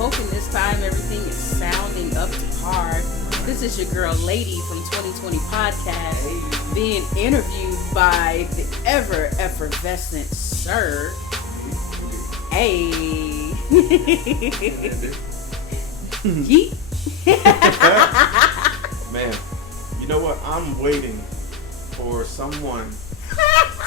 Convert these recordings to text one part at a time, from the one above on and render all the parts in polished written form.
hoping this time everything is sounding up to par. This is your girl Lady from 2020 Podcast being interviewed by the ever effervescent Sirr. Hey. Yeet. Man, you know what? I'm waiting for someone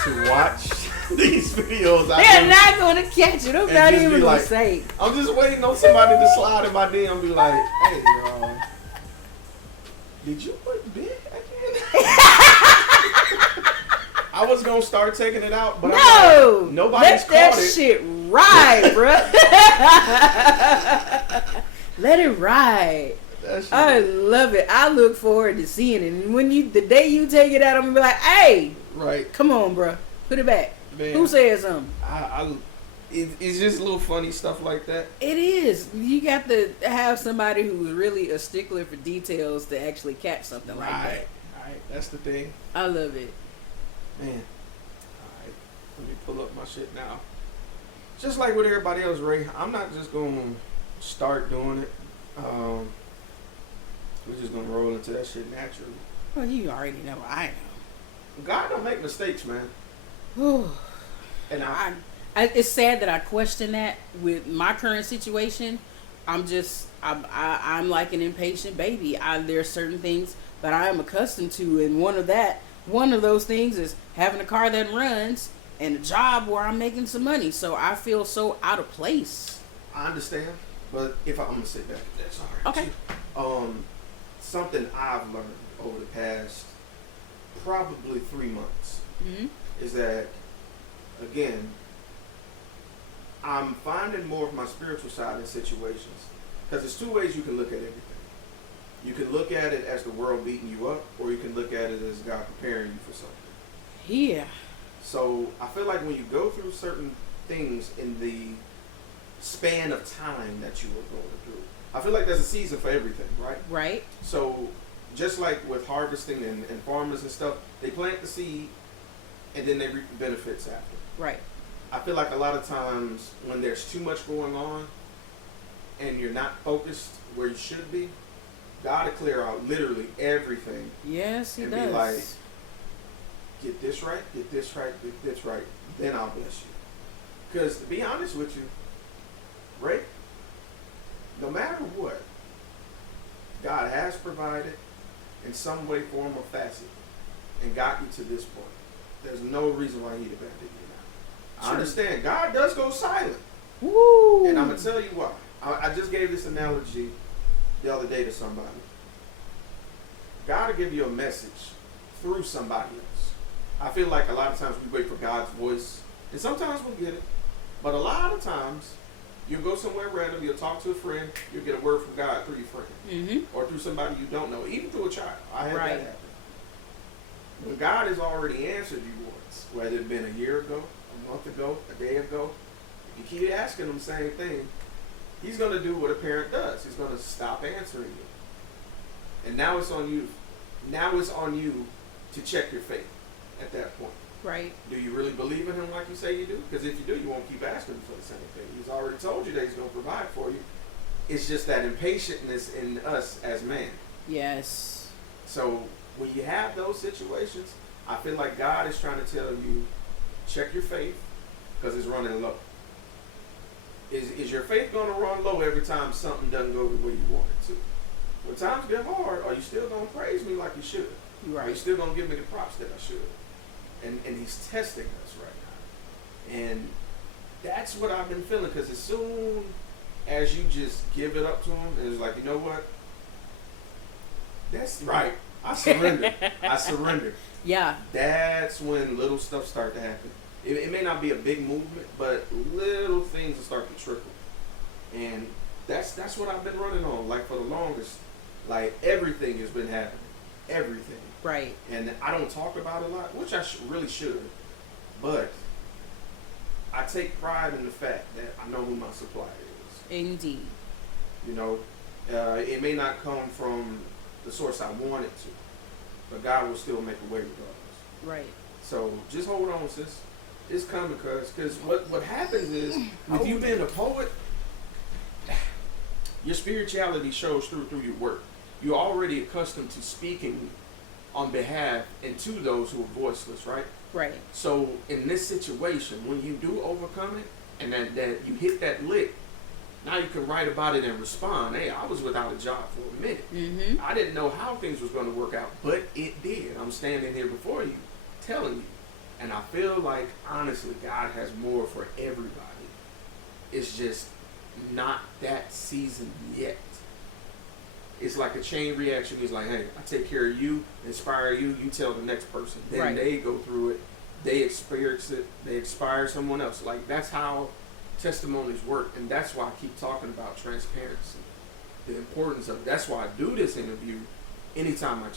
to watch these videos. They're not going to catch it. I'm not even going to say. I'm just waiting on somebody to slide in my DM and be like, hey, did you put big again? I was going to start taking it out, but no, like, nobody's caught it. Let that shit ride, bro. Let it ride. I love it. I look forward to seeing it. And when the day you take it out, I'm gonna be like, "Hey, right? Come on, bro, put it back." Man, who said something? It's just little funny stuff like that. It is. You got to have somebody who's really a stickler for details to actually catch something like that. Right. That's the thing. I love it. Man. All right. Let me pull up my shit now. Just like with everybody else, Ray, I'm not just gonna start doing it. We're just gonna roll into that shit naturally. Well, you already know. I know. God don't make mistakes, man. And it's sad that I question that with my current situation. I'm like an impatient baby. There's certain things that I am accustomed to, and one of those things is having a car that runs and a job where I'm making some money. So I feel so out of place. I understand, but I'm gonna sit back, if that's all right. Okay. Something I've learned over the past probably 3 months is that, again, I'm finding more of my spiritual side in situations. Because there's two ways you can look at everything. You can look at it as the world beating you up, or you can look at it as God preparing you for something. Yeah. So I feel like when you go through certain things in the span of time that you were going through, I feel like there's a season for everything, right? Right. So just like with harvesting and farmers and stuff, they plant the seed and then they reap the benefits after. Right. I feel like a lot of times when there's too much going on and you're not focused where you should be, God will clear out literally everything. Yes, He does. And be like, get this right, get this right, get this right, then I'll bless you. Because to be honest with you, right? No matter what, God has provided in some way, form, or facet and got you to this point. There's no reason why He'd abandon you now. I understand. God does go silent. Woo! And I'm going to tell you why. I just gave this analogy the other day to somebody. God will give you a message through somebody else. I feel like a lot of times we wait for God's voice, and sometimes we'll get it. But a lot of times, you'll go somewhere random, you'll talk to a friend, you'll get a word from God through your friend. Or through somebody you don't know, even through a child. I had that happen. When God has already answered you once, whether it's been a year ago, a month ago, a day ago, if you keep asking Him the same thing, He's going to do what a parent does. He's going to stop answering you. And now it's on you. Now it's on you to check your faith at that point. Right. Do you really believe in Him like you say you do? Because if you do, you won't keep asking Him for the same thing. He's already told you that He's going to provide for you. It's just that impatientness in us as man. Yes. So when you have those situations, I feel like God is trying to tell you, check your faith because it's running low. Is your faith going to run low every time something doesn't go the way you want it to? When times get hard, are you still going to praise me like you should? Right. Are you still going to give me the props that I should? And He's testing us right now. And that's what I've been feeling, because as soon as you just give it up to Him, and it's like, you know what? That's right. I surrender. I surrender. Yeah. That's when little stuff start to happen. It may not be a big movement, but little things will start to trickle. And that's what I've been running on, like for the longest. Like everything has been happening. Everything. Right. And I don't talk about it a lot, which I really should. But I take pride in the fact that I know who my supplier is. Indeed. You know, it may not come from the source I want it to, but God will still make a way regardless. Right. So just hold on, sis. It's coming, because what happens is, with you being a poet, Your spirituality shows through your work. You're already accustomed to speaking on behalf and to those who are voiceless, right? Right. So in this situation, when you do overcome it and that you hit that lick, now you can write about it and respond. Hey, I was without a job for a minute. Mm-hmm. I didn't know how things was going to work out, but it did. I'm standing here before you, telling you. And I feel like, honestly, God has more for everybody. It's just not that season yet. It's like a chain reaction. It's like, hey, I take care of you, inspire you, you tell the next person. Then Right. they go through it, they experience it, they inspire someone else. Like, that's how testimonies work. And that's why I keep talking about transparency, the importance of it. That's why I do this interview anytime I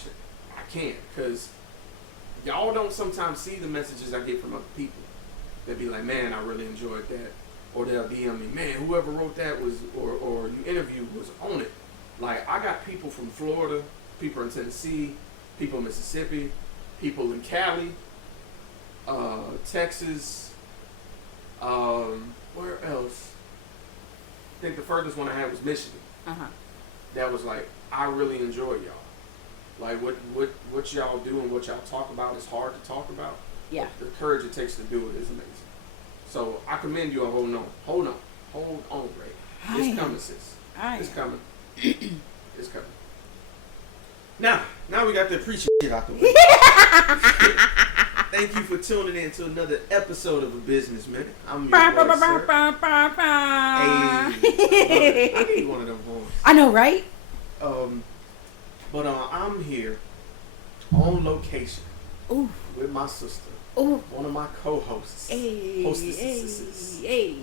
can. Because y'all don't sometimes see the messages I get from other people. They'll be like, man, I really enjoyed that. Or they'll DM me, man, whoever wrote that was, or you interviewed was on it. Like, I got people from Florida, people in Tennessee, people in Mississippi, people in Cali, Texas, where else? I think the furthest one I had was Michigan. Uh-huh. That was like, I really enjoy y'all. Like, what y'all do and what y'all talk about is hard to talk about. Yeah. The courage it takes to do it is amazing. So I commend you on hold on, Ray. It's coming, sis. It's coming. It's coming. Now we got the appreciate shit out the way. Thank you for tuning in to another episode of A Business Minute. I'm your boy, Sirr. Hey, I need one of them horns. I know, right? But I'm here on location Ooh. with my sister, Ooh. one of my co-hosts, hostesses. Hey.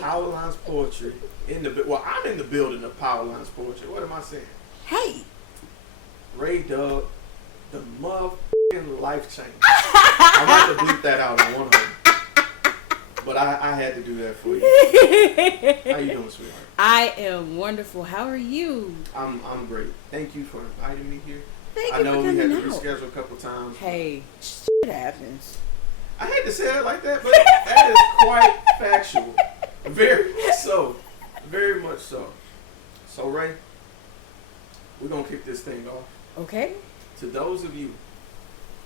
Powerlines Poetry I'm in the building of Powerlines Poetry. What am I saying? Hey. Reydub The Life-Changer. I want to bleep that out on one of them, but I had to do that for you. How you doing, sweetheart? I am wonderful. How are you? I'm great. Thank you for inviting me here. Thank I you know for we had coming to out. reschedule a couple times. Hey, shit happens. I hate to say it like that, but that is quite factual. Very much so. Very much so. So, Ray, we're going to kick this thing off. Okay. To those of you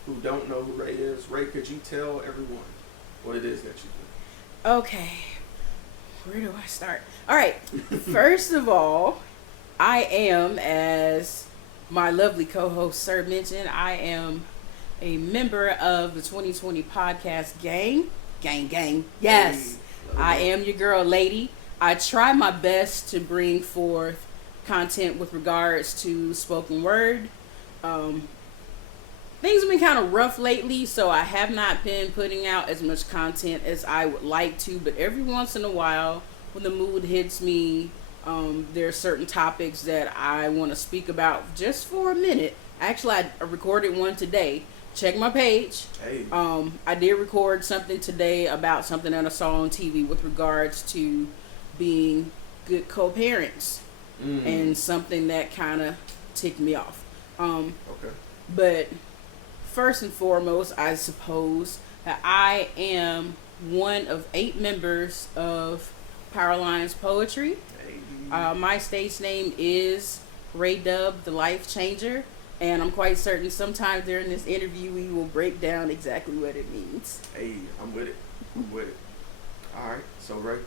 who don't know who Ray is, Ray, could you tell everyone what it is that you do? Okay. Where do I start? All right. First of all, I am, as my lovely co-host Sirr mentioned, I am a member of the 2020 podcast gang. Gang. Yes. Hey, I am your girl, lady. I try my best to bring forth content with regards to spoken word. Things have been kind of rough lately, so I have not been putting out as much content as I would like to, but every once in a while, when the mood hits me, there are certain topics that I want to speak about just for a minute. Actually, I recorded one today. Check my page. Hey. I did record something today about something that I saw on TV with regards to being good co-parents, and something that kind of ticked me off. Okay. But first and foremost, I suppose that I am one of 8 members of Powerlines Poetry. Hey. My stage name is Reydub The Life-Changer, and I'm quite certain sometime during this interview we will break down exactly what it means. Hey, I'm with it. All right. So, Ray,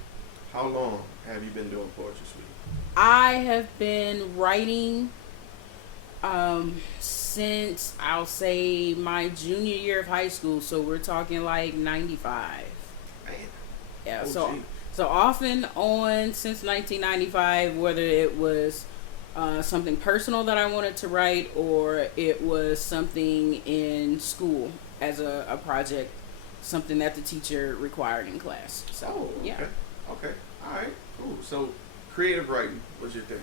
how long have you been doing Poetry Suite? I have been writing since, I'll say, my junior year of high school, so we're talking like 95. Man. Yeah, OG. so off and on since 1995, whether it was something personal that I wanted to write or it was something in school as a project, something that the teacher required in class. So, yeah. Okay. All right. Cool. So, creative writing was your thing.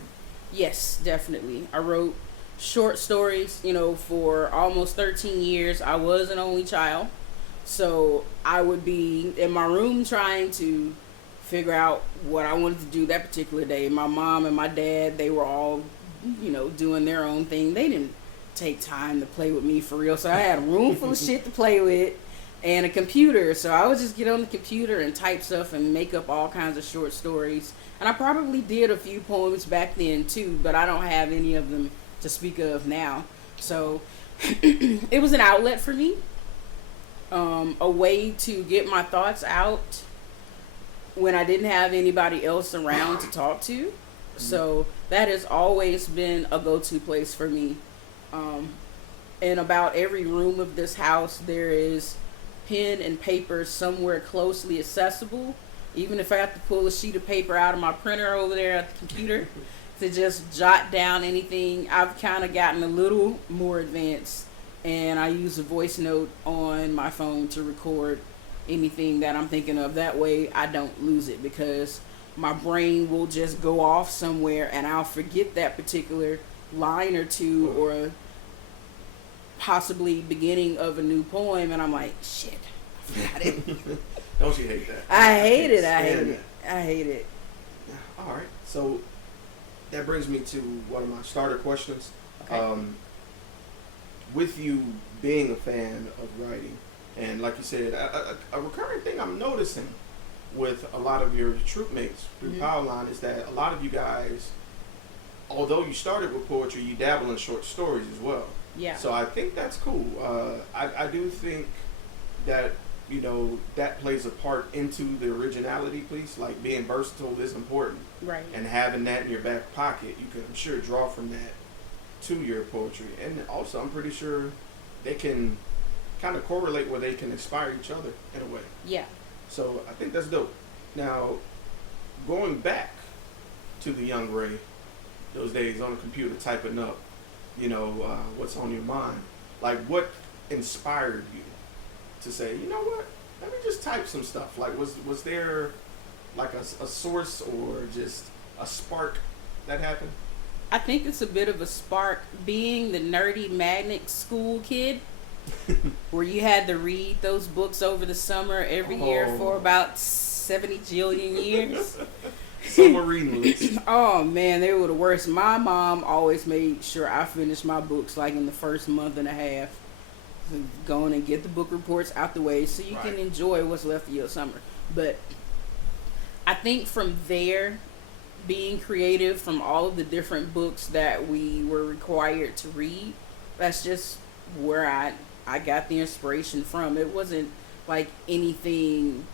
Yes, definitely. I wrote short stories, for almost 13 years. I was an only child. So I would be in my room trying to figure out what I wanted to do that particular day. My mom and my dad, they were all, doing their own thing. They didn't take time to play with me for real. So I had a room full of shit to play with. and a computer. So I would just get on the computer and type stuff and make up all kinds of short stories. And I probably did a few poems back then too, but I don't have any of them to speak of now. So it was an outlet for me, a way to get my thoughts out when I didn't have anybody else around to talk to. So that has always been a go-to place for me. In about every room of this house, there is pen and paper somewhere closely accessible. Even if I have to pull a sheet of paper out of my printer over there at the computer to just jot down anything, I've kind of gotten a little more advanced, and I use a voice note on my phone to record anything that I'm thinking of. That way I don't lose it, because my brain will just go off somewhere and I'll forget that particular line or two, or possibly beginning of a new poem, and I'm like, shit, I forgot it. Don't you hate that? I hate it. I hate it. All right. So that brings me to one of my starter questions. Okay. With you being a fan of writing, and like you said, a recurring thing I'm noticing with a lot of your troop mates through Powerline is that a lot of you guys, although you started with poetry, you dabble in short stories as well. Yeah. So I think that's cool. I do think that, you know, that plays a part into the originality piece. Like, being versatile is important. Right. And having that in your back pocket, you can, I'm sure, draw from that to your poetry. And also, I'm pretty sure they can kind of correlate where they can inspire each other in a way. Yeah. So I think that's dope. Now, going back to the young Ray, those days on the computer typing up, you know, what's on your mind. Like, what inspired you to say, you know what, let me just type some stuff? Like, was there like a source or just a spark that happened? I think it's a bit of a spark, being the nerdy magnet school kid, where you had to read those books over the summer every year for about 70 jillion years. Summer reading list. Oh man, they were the worst. My mom always made sure I finished my books like in the first month and a half. Going and get the book reports out the way so you can enjoy what's left of your summer. But I think from there, being creative from all of the different books that we were required to read, that's just where I got the inspiration from. It wasn't like anything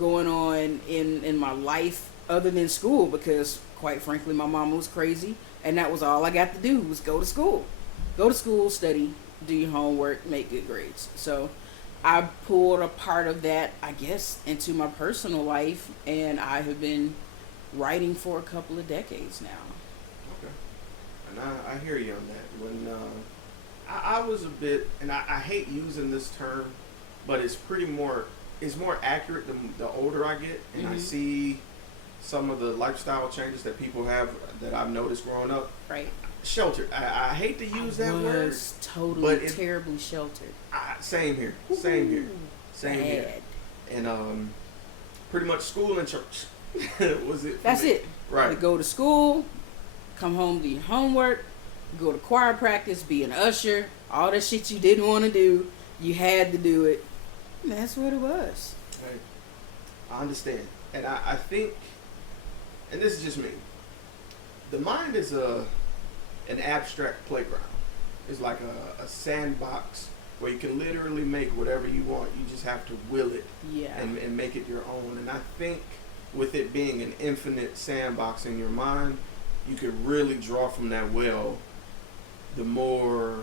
going on in my life other than school, because quite frankly my mom was crazy and that was all I got to do was go to school, study, do your homework, make good grades. So I pulled a part of that, I guess, into my personal life, and I have been writing for a couple of decades now. Okay. And I hear you on that. When I was a bit, and I hate using this term, but it's more accurate the older I get, and I see some of the lifestyle changes that people have that I've noticed growing up. Right. Sheltered. I hate to use that word. Was totally but terribly sheltered. Same here. Same here. Same here. And pretty much school and church was it. That's it. Right. You go to school, come home, do your homework, go to choir practice, be an usher, all that shit you didn't want to do, you had to do it. And that's what it was. Right. I understand. And I think, and this is just me, the mind is an abstract playground. It's like a sandbox where you can literally make whatever you want. You just have to will it and make it your own. And I think with it being an infinite sandbox in your mind, you could really draw from that well the more,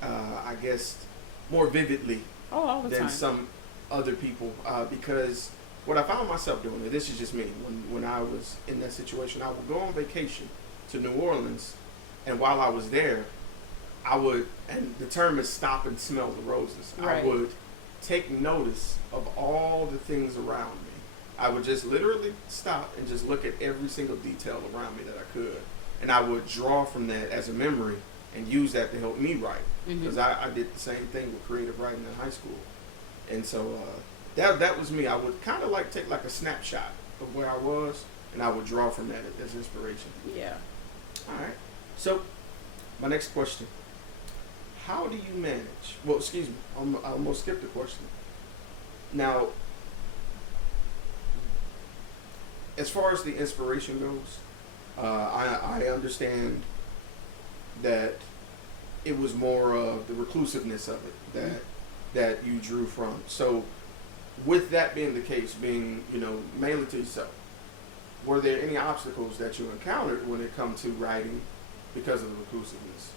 I guess, more vividly all the than time. some other people. Because what I found myself doing, and this is just me, when I was in that situation, I would go on vacation to New Orleans, and while I was there, I would, and the term is stop and smell the roses. Right. I would take notice of all the things around me. I would just literally stop and just look at every single detail around me that I could, and I would draw from that as a memory and use that to help me write, because I did the same thing with creative writing in high school. And so that was me. I would kind of like take like a snapshot of where I was, and I would draw from that as inspiration. Yeah. All right. So, my next question. how do you manage? Well, excuse me, I almost skipped the question. Now, as far as the inspiration goes, I understand that it was more of the reclusiveness of it that you drew from. So, with that being the case, being mainly to yourself, were there any obstacles that you encountered when it comes to writing because of the reclusiveness,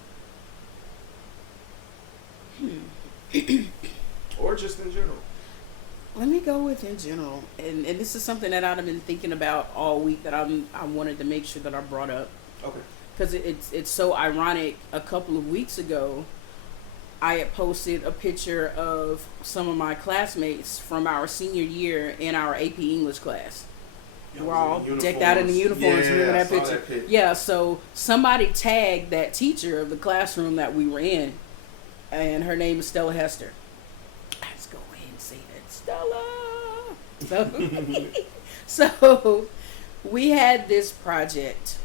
or just in general? Let me go with in general, and this is something that I've been thinking about all week that I wanted to make sure that I brought up. Okay. Because it's so ironic. A couple of weeks ago, I had posted a picture of some of my classmates from our senior year in our AP English class. We're all decked out in the uniforms. Yeah, remember that I saw picture? that pic. Yeah, so somebody tagged that teacher of the classroom that we were in, and her name is Stella Hester. Let's go ahead and say that, Stella. So we had this project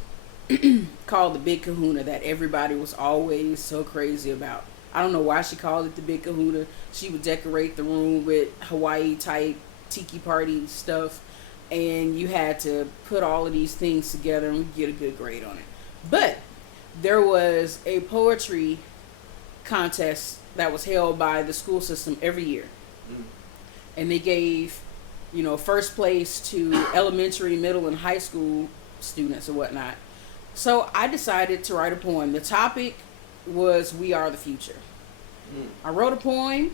called the Big Kahuna that everybody was always so crazy about. I don't know why she called it the Big Kahuna. She would decorate the room with Hawaii type tiki party stuff, and you had to put all of these things together and get a good grade on it. But there was a poetry contest that was held by the school system every year. And they gave, first place to elementary, middle, and high school students or whatnot. So I decided to write a poem. The topic was We Are the Future. I wrote a poem.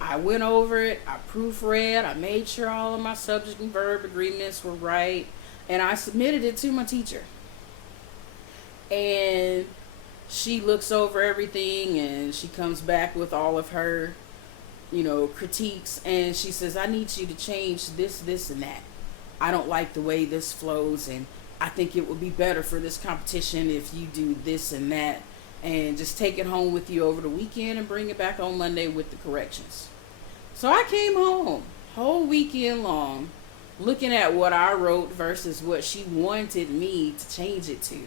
I went over it. I proofread. I made sure all of my subject and verb agreements were right. And I submitted it to my teacher. And she looks over everything and she comes back with all of her, critiques. And she says, I need you to change this, this, and that. I don't like the way this flows, and I think it would be better for this competition if you do this and that, and just take it home with you over the weekend and bring it back on Monday with the corrections. So I came home whole weekend long looking at what I wrote versus what she wanted me to change it to.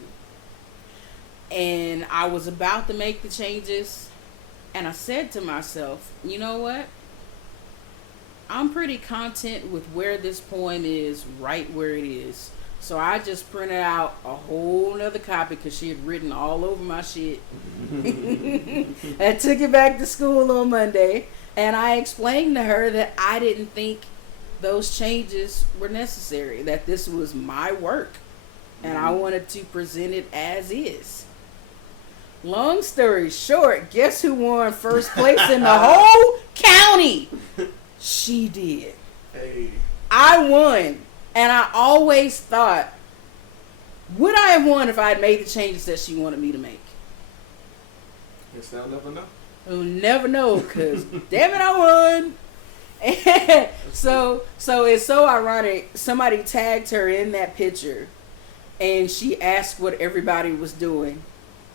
And I was about to make the changes, and I said to myself, you know what? I'm pretty content with where this poem is, right where it is. So I just printed out a whole nother copy because she had written all over my shit. I took it back to school on Monday, and I explained to her that I didn't think those changes were necessary, that this was my work, and I wanted to present it as is. Long story short, guess who won first place in the whole county? She did. Hey. I won. And I always thought, would I have won if I had made the changes that she wanted me to make? Guess I'll never know. We'll never know, because damn it, I won. And so it's so ironic. Somebody tagged her in that picture, and she asked what everybody was doing.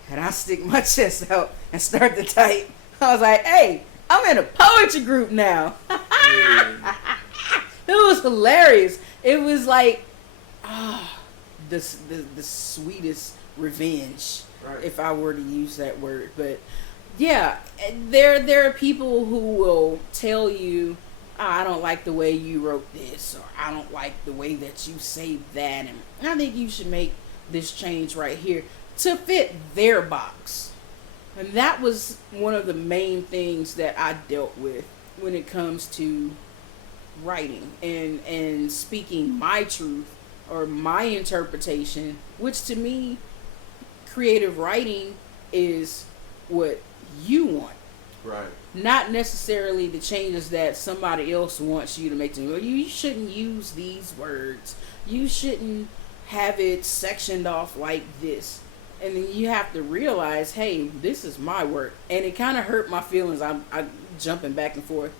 And I stick my chest out and start to type. I was like, hey, I'm in a poetry group now. It was hilarious. It was like, the sweetest revenge, right, if I were to use that word. But yeah, there are people who will tell you, I don't like the way you wrote this, or I don't like the way that you say that, and I think you should make this change right here to fit their box. And that was one of the main things that I dealt with when it comes to writing and speaking my truth or my interpretation, which to me, creative writing is what you want. Right. Not necessarily the changes that somebody else wants you to make to me. You shouldn't use these words. You shouldn't have it sectioned off like this. And then you have to realize, hey, this is my work. And it kind of hurt my feelings. I'm jumping back and forth.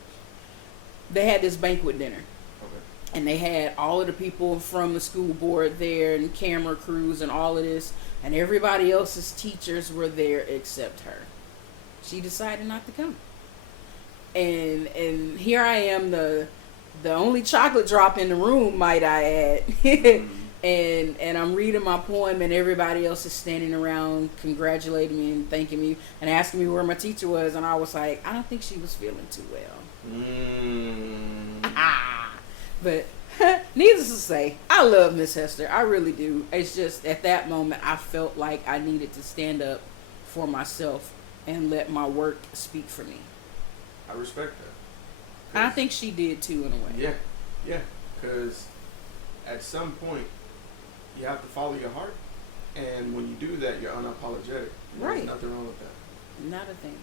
They had this banquet dinner. Okay. And they had all of the people from the school board there and camera crews and all of this. And everybody else's teachers were there except her. She decided not to come. And here I am, the only chocolate drop in the room, might I add. and I'm reading my poem, and everybody else is standing around congratulating me and thanking me and asking me where my teacher was, and I was like, I don't think she was feeling too well. But needless to say, I love Miss Hester. I really do. It's just at that moment I felt like I needed to stand up for myself and let my work speak for me. I respect that. And I think she did too, in a way. Yeah, because at some point you have to follow your heart, and when you do that, you're unapologetic. There's nothing wrong with that. Not a thing.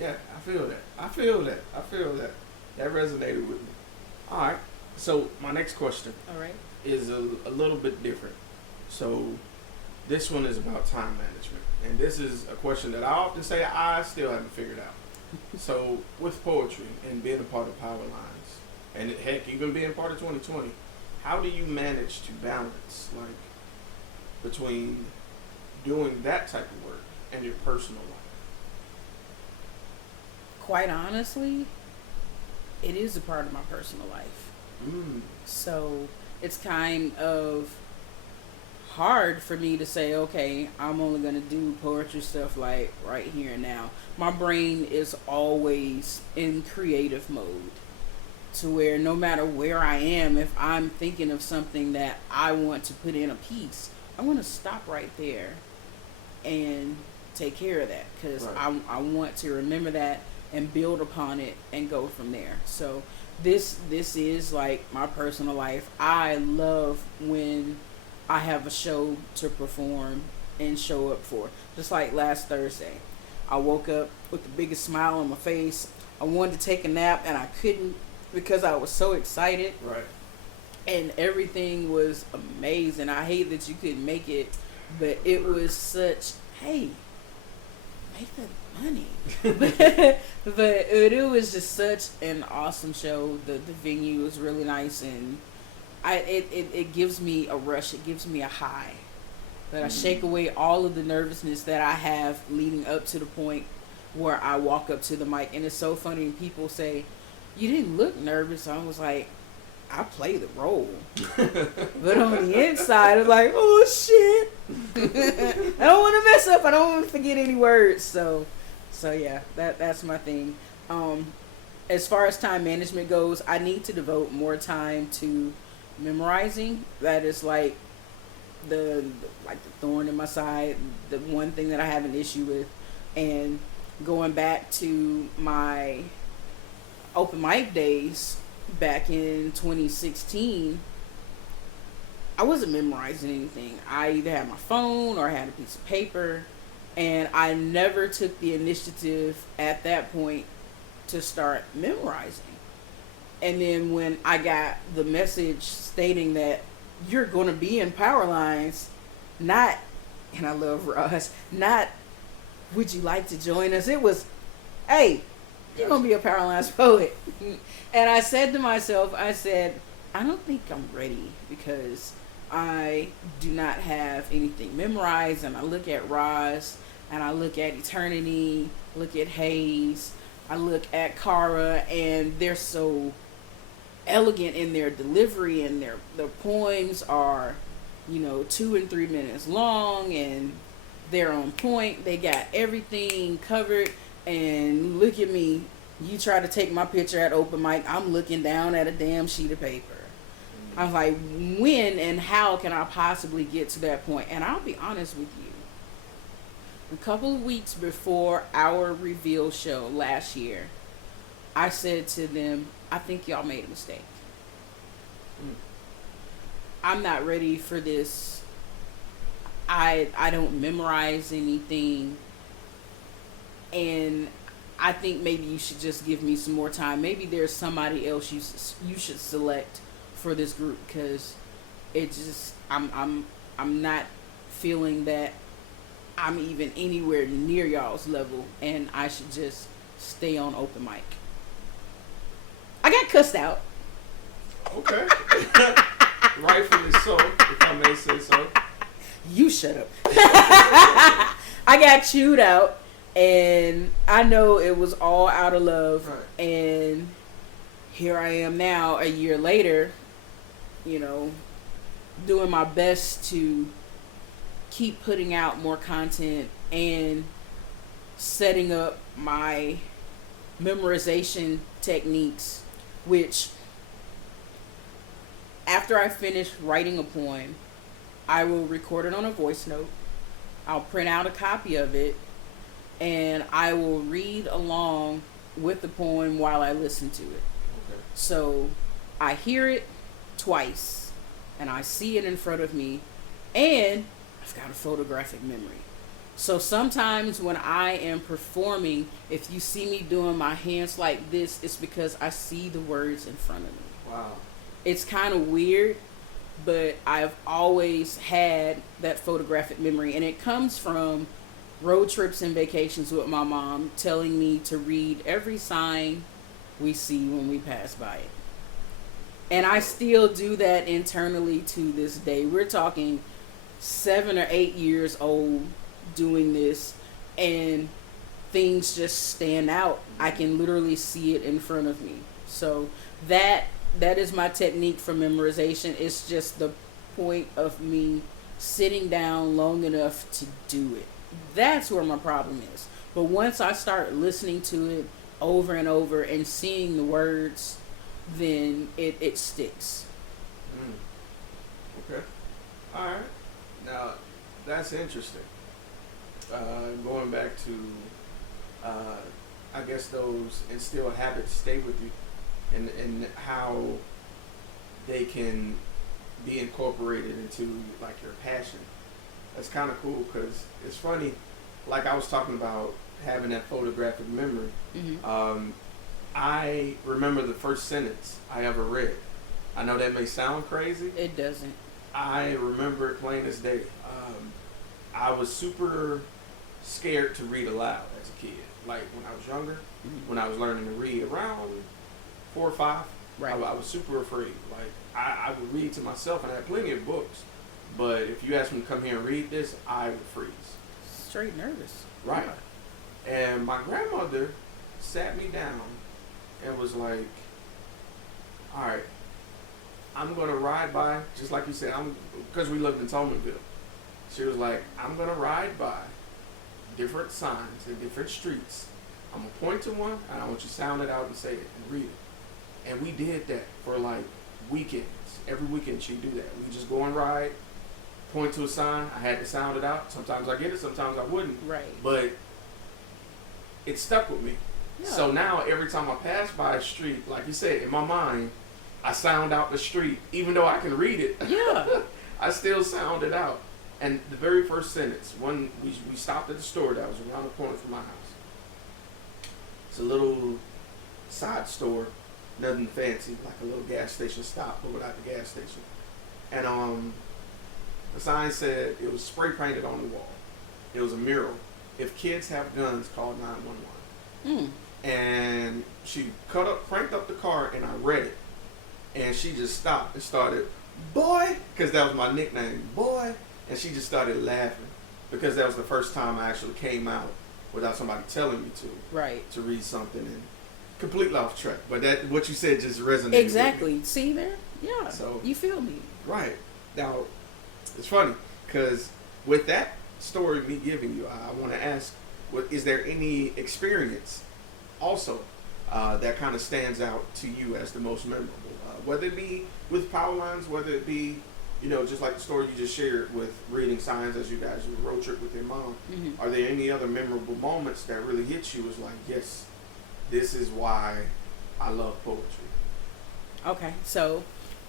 I feel that. That resonated with me. All right. So my next question is a little bit different. So this one is about time management, and this is a question that I often say I still haven't figured out. So with poetry and being a part of Powerlines, and heck, even being part of 2020, how do you manage to balance, like, between doing that type of work and your personal life? Quite honestly, it is a part of my personal life. So it's kind of hard for me to say, okay, I'm only going to do poetry stuff like right here and now. My brain is always in creative mode, to where no matter where I am, if I'm thinking of something that I want to put in a piece, I want to stop right there and take care of that, because I want to remember that and build upon it and go from there. So this is like my personal life. I love when I have a show to perform and show up for. Just like last Thursday, I woke up with the biggest smile on my face. I wanted to take a nap and I couldn't because I was so excited. Right. And everything was amazing. I hate that you couldn't make it, but it was such, hey, make the money. but it was just such an awesome show. The venue was really nice, and it gives me a rush. It gives me a high. But I shake away all of the nervousness that I have leading up to the point where I walk up to the mic. And it's so funny when people say, you didn't look nervous. I was like, I play the role. But on the inside, it's like, oh shit. I don't want to mess up. I don't want to forget any words. So yeah, that's my thing. As far as time management goes, I need to devote more time to memorizing. That is like the thorn in my side, the one thing that I have an issue with. And going back to my open mic days back in 2016, I wasn't memorizing anything. I either had my phone or I had a piece of paper, and I never took the initiative at that point to start memorizing. And then when I got the message stating that you're going to be in Powerlines, not, and I love Ross, not, would you like to join us? It was, hey, you're going to be a Powerlines poet. And I said to myself, I don't think I'm ready, because I do not have anything memorized. And I look at Roz, and I look at Eternity, look at Hayes, I look at Kara, and they're so elegant in their delivery, and their poems are, 2 and 3 minutes long, and they're on point. They got everything covered. And look at me, you try to take my picture at open mic, I'm looking down at a damn sheet of paper. I was like, when and how can I possibly get to that point? And I'll be honest with you, a couple of weeks before our reveal show last year, I said to them, I think y'all made a mistake. I'm not ready for this. I don't memorize anything. And I think maybe you should just give me some more time. Maybe there's somebody else you should select for this group, because it just, I'm not feeling that I'm even anywhere near y'all's level, and I should just stay on open mic. I got cussed out. Okay. Rightfully so, if I may say so. You shut up. I got chewed out, and I know it was all out of love. Right. And here I am now, a year later, doing my best to keep putting out more content and setting up my memorization techniques, which after I finish writing a poem, I will record it on a voice note. I'll print out a copy of it and I will read along with the poem while I listen to it. Okay. So I hear it twice and I see it in front of me, and I've got a photographic memory. So sometimes when I am performing, if you see me doing my hands like this, it's because I see the words in front of me. Wow. It's kind of weird, but I've always had that photographic memory, and it comes from road trips and vacations with my mom telling me to read every sign we see when we pass by it. And I still do that internally to this day. We're talking 7 or 8 years old doing this, and things just stand out. I can literally see it in front of me. So that is my technique for memorization. It's just the point of me sitting down long enough to do it. That's where my problem is. But once I start listening to it over and over and seeing the words, then it sticks. Okay. All right. Now, that's interesting. Going back to, I guess those instilled habits stay with you, and how they can be incorporated into like your passion. That's kind of cool, because it's funny. Like I was talking about having that photographic memory. Mm-hmm. I remember the first sentence I ever read. I know that may sound crazy. It doesn't. I remember it plain as day. I was super scared to read aloud as a kid. Like when I was younger, Mm-hmm. when I was learning to read around 4 or 5, Right. I was super afraid. Like I would read to myself, and I had plenty of books. But if you asked me to come here and read this, I would freeze. Straight nervous. Right. And my grandmother sat me down and was like, all right, I'm going to ride by, just like you said, because we lived in Tolmanville. She was like, I'm going to ride by different signs in different streets. I'm going to point to one, and I want you to sound it out and say it and read it. And we did that for like weekends. Every weekend she'd do that. We just go and ride, point to a sign. I had to sound it out. Sometimes I get it, sometimes I wouldn't. Right. But it stuck with me. Yeah. So now every time I pass by a street, like you said, in my mind, I sound out the street. Even though I can read it, Yeah. I still sound it out. And the very first sentence, when we stopped at the store that was around the corner from my house. It's a little side store, nothing fancy, like a little gas station stop, but without the gas station. And the sign said, it was spray painted on the wall. It was a mural. If kids have guns, call 911. And she cranked up the car, and I read it. And she just stopped and started, boy, because that was my nickname, boy. And she just started laughing, because that was the first time I actually came out without somebody telling me to read something, and completely off track. But that what you said just resonated. Exactly. With me. See there? Yeah. So you feel me? Right. Now, it's funny, because with that story me giving you, I want to ask, is there any experience also that kind of stands out to you as the most memorable? Whether it be with Powerlines, whether it be, just like the story you just shared with reading signs as you guys do a road trip with your mom. Mm-hmm. Are there any other memorable moments that really hit you as like, yes, this is why I love poetry? Okay, so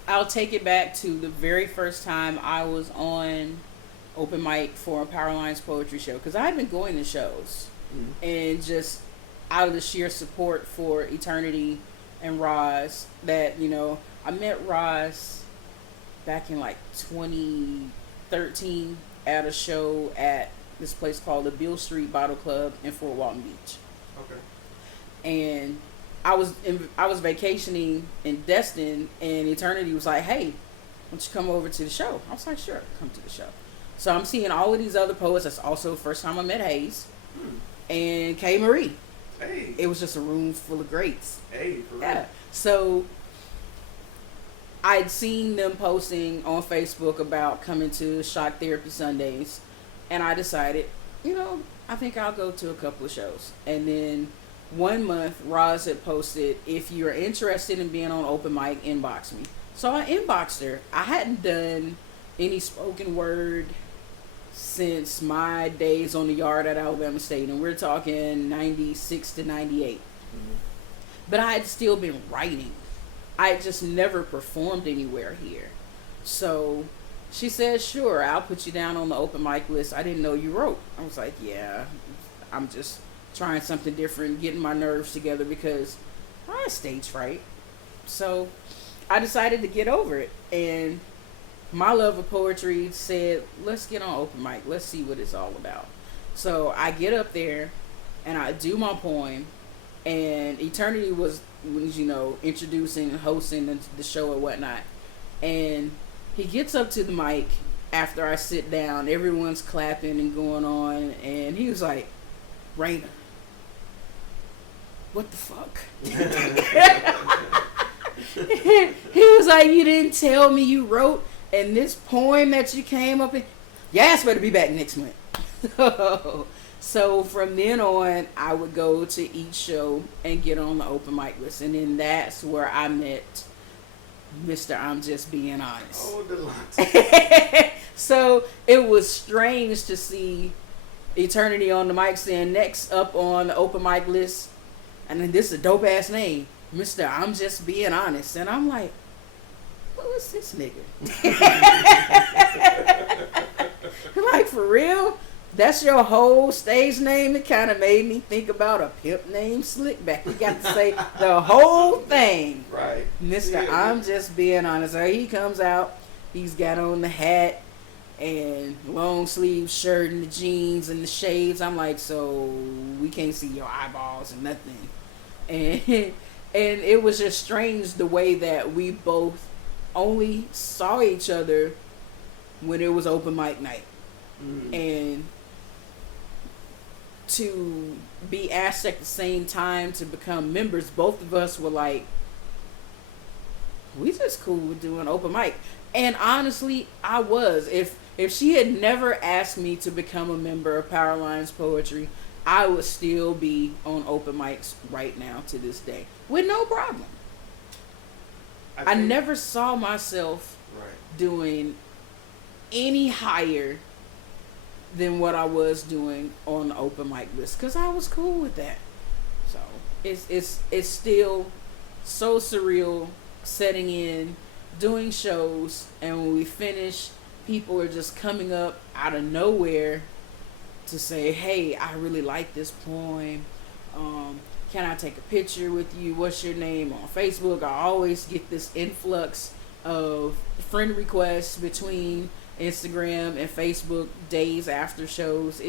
I'll take it back to the very first time I was on open mic for a Powerlines Poetry Show, because I had been going to shows, and just out of the sheer support for Eternity and Roz, that I met Roz back in like 2013 at a show at this place called the Beale Street Bottle Club in Fort Walton Beach. Okay. And I was vacationing in Destin, and Eternity was like, hey, why don't you come over to the show? I was like, sure, come to the show. So I'm seeing all of these other poets. That's also the first time I met Hayes and K. Marie. Hey. It was just a room full of greats. Hey, for real. Yeah. So I'd seen them posting on Facebook about coming to Shock Therapy Sundays, and I decided, I think I'll go to a couple of shows. And then one month, Roz had posted, if you're interested in being on open mic, inbox me. So I inboxed her. I hadn't done any spoken word since my days on the yard at Alabama State, and we're talking 96 to 98. Mm-hmm. But I had still been writing. I just never performed anywhere here. So she said, sure, I'll put you down on the open mic list. I didn't know you wrote. I was like, yeah, I'm just trying something different, getting my nerves together because I had stage fright. So I decided to get over it. And my love of poetry said, let's get on open mic. Let's see what it's all about. So I get up there and I do my poem. And Eternity was introducing and hosting the show and whatnot. And he gets up to the mic after I sit down. Everyone's clapping and going on. And he was like, Raina, what the fuck? He was like, you didn't tell me you wrote, and this poem that you came up with, your ass better be back next month. So from then on, I would go to each show and get on the open mic list. And then that's where I met Mr. I'm Just Being Honest. Oh, Delonte. So it was strange to see Eternity on the mic saying next up on the open mic list. And then this is a dope ass name, Mr. I'm Just Being Honest. And I'm like, who is this nigga? Like, for real? That's your whole stage name? It kind of made me think about a pimp named Slickback. You got to say the whole thing. Right. Mr. Yeah. I'm Just Being Honest. So he comes out. He's got on the hat and long sleeve shirt and the jeans and the shades. I'm like, so we can't see your eyeballs and nothing. And it was just strange the way that we both only saw each other when it was open mic night. And to be asked at the same time to become members, both of us were like, we just cool with doing open mic. And honestly, I was. If she had never asked me to become a member of Powerlines Poetry, I would still be on open mics right now to this day with no problem. I never saw myself doing any higher than what I was doing on the open mic list because I was cool with that. So it's still so surreal setting in, doing shows, and when we finish, people are just coming up out of nowhere to say, hey, I really like this poem. Can I take a picture with you? What's your name on Facebook? I always get this influx of friend requests between Instagram and Facebook days after shows.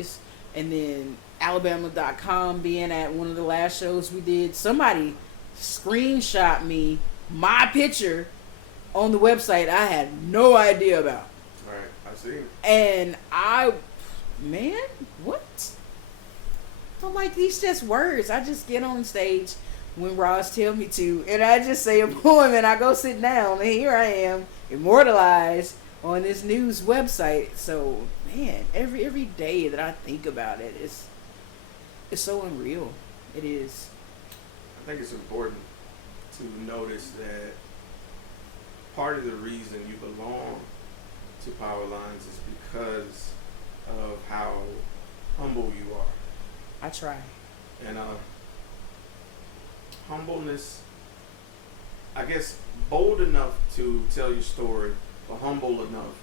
And then Alabama.com being at one of the last shows we did, somebody screenshot me my picture on the website I had no idea about. Right, I see. And man, what? I'm like, these just words. I just get on stage when Ross tell me to, and I just say a poem, and I go sit down, and here I am, immortalized on this news website. So, man, every day that I think about it, it's so unreal. It is. I think it's important to notice that part of the reason you belong to Powerlines is because of how humble you are. I try. And humbleness, I guess, bold enough to tell your story, but humble enough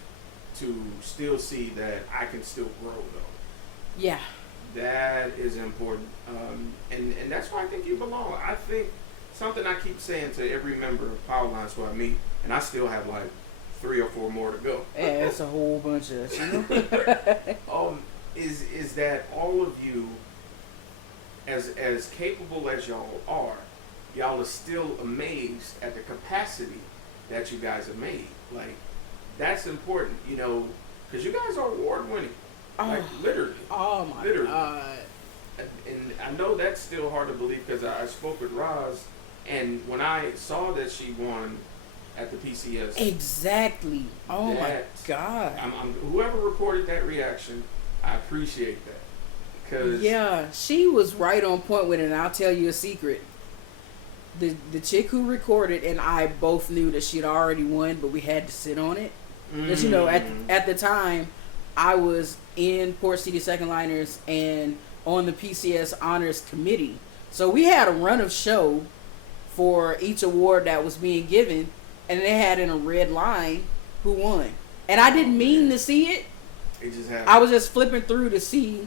to still see that I can still grow, though. Yeah. That is important. And that's why I think you belong. I think something I keep saying to every member of Powerlines who I meet, and I still have like 3 or 4 more to go. Yeah, it's a whole bunch of us, is that all of you, as capable as y'all are still amazed at the capacity that you guys have made. Like, that's important, because you guys are award-winning. Like, literally. Oh, my God. And I know that's still hard to believe because I spoke with Roz, and when I saw that she won at the PCS. Exactly. Oh my God. Whoever recorded that reaction, I appreciate that. Cause yeah, she was right on point with it. And I'll tell you a secret. The chick who recorded and I both knew that she'd already won, but we had to sit on it. Because, you know, at the time, I was in Port City Second Liners and on the PCS Honors Committee. So we had a run of show for each award that was being given, and they had in a red line who won. And I didn't mean to see it. It just happened. I was just flipping through to see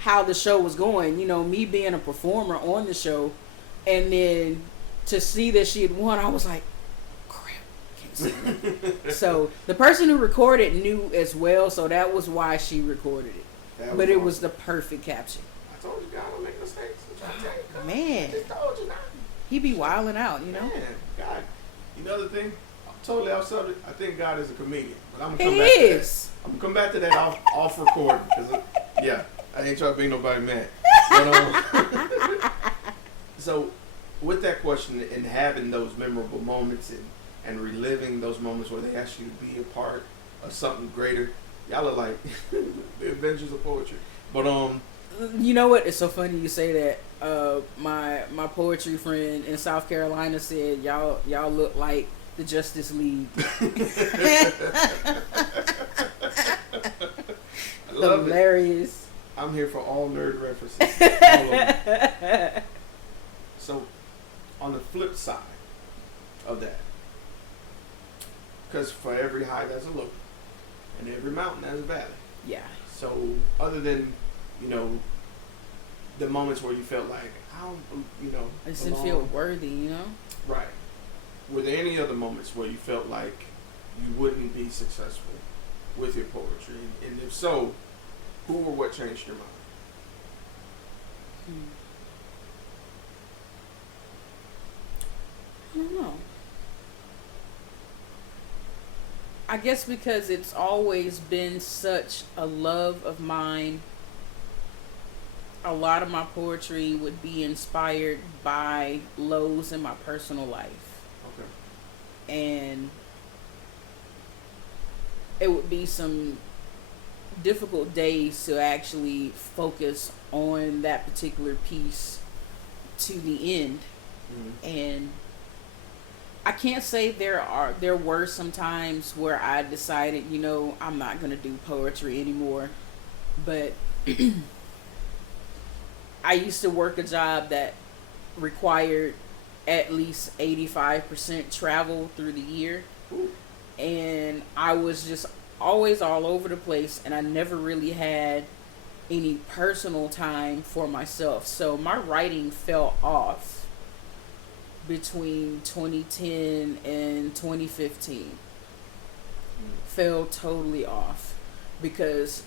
how the show was going. You know, me being a performer on the show, and then to see that she had won, I was like, crap, can't say that. So the person who recorded knew as well, so that was why she recorded it. But it was the perfect caption. I told you God don't make mistakes. Man, I just told you not. He be wilding out, you know. Man, God. You know the thing? I'm totally off subject. I think God is a comedian, but I'm gonna He come back to is. that. I'm gonna come back to that off recording because yeah, I ain't trying to make nobody mad. But, so with that question and having those memorable moments and reliving those moments where they ask you to be a part of something greater, y'all are like the Avengers of poetry. But you know what? It's so funny you say that. My poetry friend in South Carolina said y'all look like the Justice League. I love Hilarious. it. I'm here for all nerd references. All of them. So, on the flip side of that, because for every high there's a low, and every mountain has a valley. Yeah. So, other than, you know, the moments where you felt like, I don't, you know, I just didn't feel worthy, you know? Right. Were there any other moments where you felt like you wouldn't be successful with your poetry? And if so, who or what changed your mind? I don't know. I guess because it's always been such a love of mine. A lot of my poetry would be inspired by lows in my personal life. Okay. And it would be some difficult days to actually focus on that particular piece to the end. Mm-hmm. And I can't say there were some times where I decided, you know, I'm not going to do poetry anymore. But I used to work a job that required at least 85% travel through the year. Ooh. And I was just always all over the place, and I never really had any personal time for myself. So my writing fell off between 2010 and 2015. Fell totally off because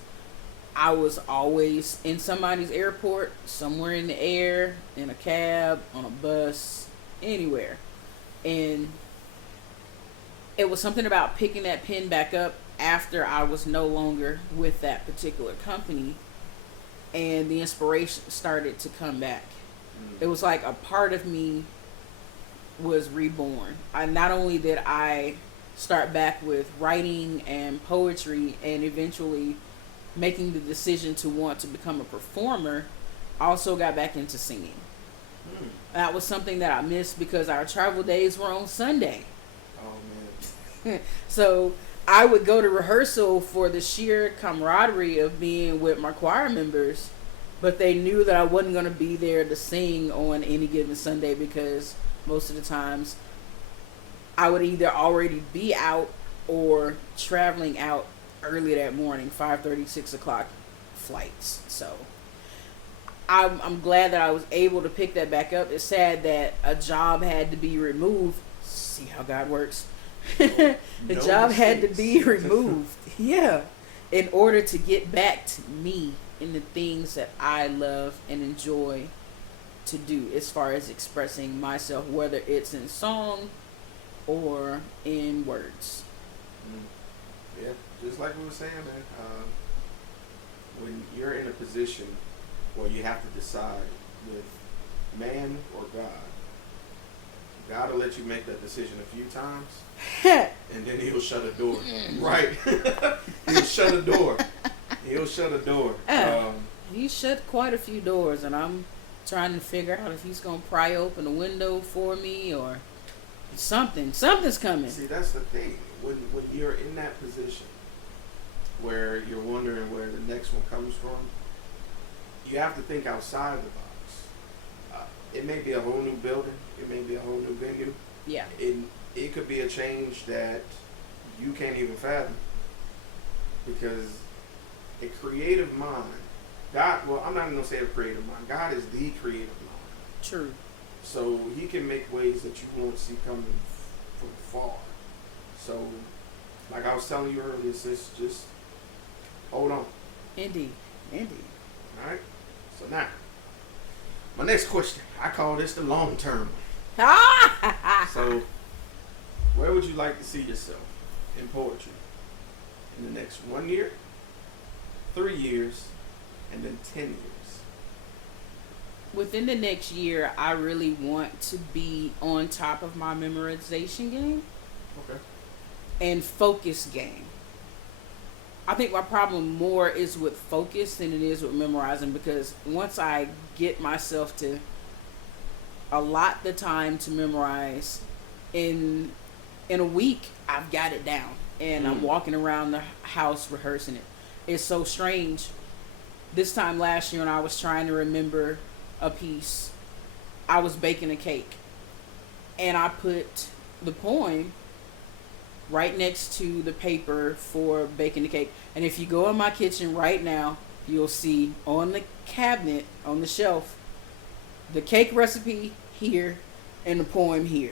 I was always in somebody's airport, somewhere in the air, in a cab, on a bus, anywhere. And it was something about picking that pen back up after I was no longer with that particular company, and the inspiration started to come back. It was like a part of me was reborn. Not only did I start back with writing and poetry and eventually making the decision to want to become a performer, I also got back into singing. That was something that I missed because our travel days were on Sunday. Oh, man. So I would go to rehearsal for the sheer camaraderie of being with my choir members, but they knew that I wasn't going to be there to sing on any given Sunday because most of the times I would either already be out or traveling out early that morning, 5:30, 6 o'clock flights. So I'm glad that I was able to pick that back up. It's sad that a job had to be removed. See how God works. The job had to be removed. Yeah. In order to get back to me and the things that I love and enjoy to do as far as expressing myself, whether it's in song or in words. Yeah, just like we were saying, man, when you're in a position where you have to decide with man or God, God will let you make that decision a few times, and then He'll shut a door. Right? He'll shut a door. He'll shut a door. He shut quite a few doors, and I'm trying to figure out if He's gonna pry open a window for me or something. Something's coming. See, that's the thing. When you're in that position where you're wondering where the next one comes from, you have to think outside the box. It may be a whole new building. It may be a whole new venue. Yeah. It could be a change that you can't even fathom, because a creative mind, God, well, I'm not even going to say a creative mind. God is the creative mind. True. So He can make ways that you won't see coming from far. So, like I was telling you earlier, sis, just hold on. Indeed. All right? So now, my next question, I call this the long term. So, where would you like to see yourself in poetry in the next 1 year, 3 years, and then 10 years? Within the next year, I really want to be on top of my memorization game. Okay. And focus game. I think my problem more is with focus than it is with memorizing, because once I get myself to allot the time to memorize, in a week I've got it down, and I'm walking around the house rehearsing it. It's so strange. This time last year when I was trying to remember a piece, I was baking a cake, and I put the poem right next to the paper for baking the cake. And if you go in my kitchen right now, you'll see on the cabinet, on the shelf, the cake recipe here and the poem here.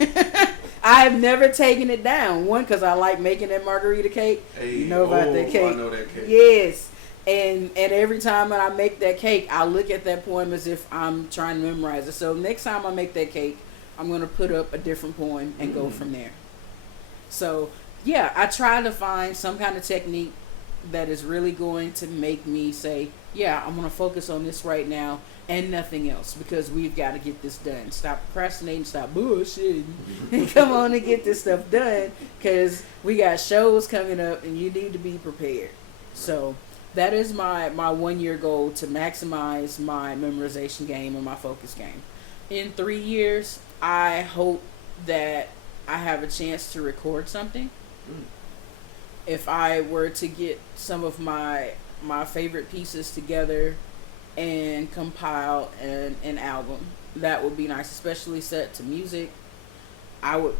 I have never taken it down. One, because I like making that margarita cake. Hey, you know about that cake. I know that cake. Yes. And every time that I make that cake, I look at that poem as if I'm trying to memorize it. So next time I make that cake, I'm going to put up a different poem and go from there. So, yeah, I try to find some kind of technique that is really going to make me say, yeah, I'm going to focus on this right now and nothing else, because we've got to get this done. Stop procrastinating, stop bullshitting, and come on and get this stuff done, because we got shows coming up and you need to be prepared. So that is my 1 year goal, to maximize my memorization game and my focus game. In 3 years, I hope that I have a chance to record something. If I were to get some of my favorite pieces together and compile an album, that would be nice, especially set to music. I would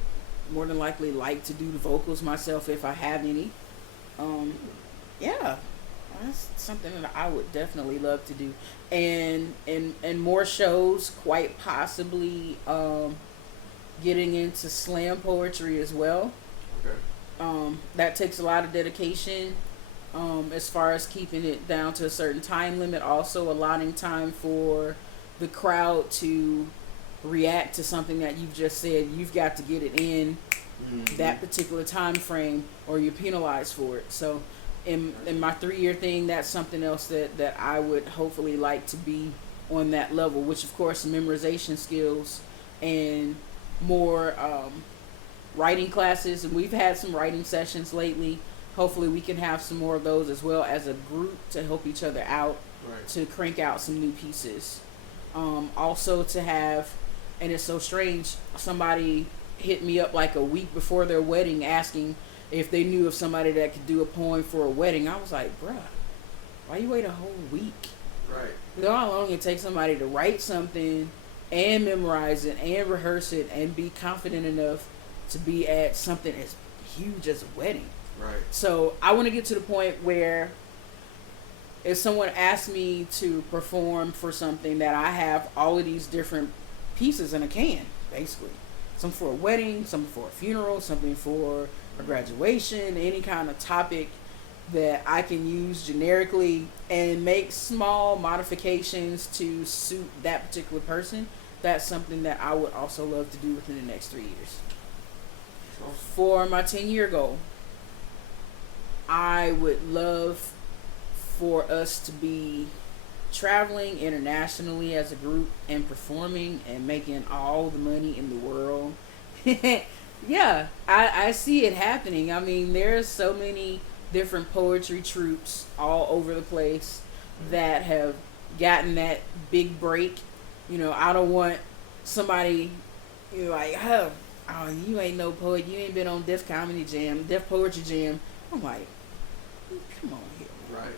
more than likely like to do the vocals myself if I have any. Yeah, that's something that I would definitely love to do. And more shows, quite possibly getting into slam poetry as well. Okay. That takes a lot of dedication, as far as keeping it down to a certain time limit, also allotting time for the crowd to react to something that you've just said. You've got to get it in that particular time frame or you're penalized for it. So in my 3 year thing, that's something else that I would hopefully like to be on that level, which of course memorization skills and more writing classes, and we've had some writing sessions lately. Hopefully we can have some more of those as well as a group to help each other out, right, to crank out some new pieces. Also to have, and it's so strange, somebody hit me up like a week before their wedding asking if they knew of somebody that could do a poem for a wedding. I was like, bruh, why you wait a whole week? Right. You know how long it takes somebody to write something and memorize it and rehearse it and be confident enough to be at something as huge as a wedding. Right. So I want to get to the point where if someone asks me to perform for something, that I have all of these different pieces in a can, basically. Some for a wedding, some for a funeral, something for a graduation, any kind of topic that I can use generically and make small modifications to suit that particular person. That's something that I would also love to do within the next 3 years. For my 10-year goal, I would love for us to be traveling internationally as a group and performing and making all the money in the world. Yeah, I see it happening. I mean, there's so many different poetry troupes all over the place that have gotten that big break. You know, I don't want somebody, you know, like, oh, you ain't no poet. You ain't been on Def Comedy Jam, Def Poetry Jam. I'm like, come on here. Right.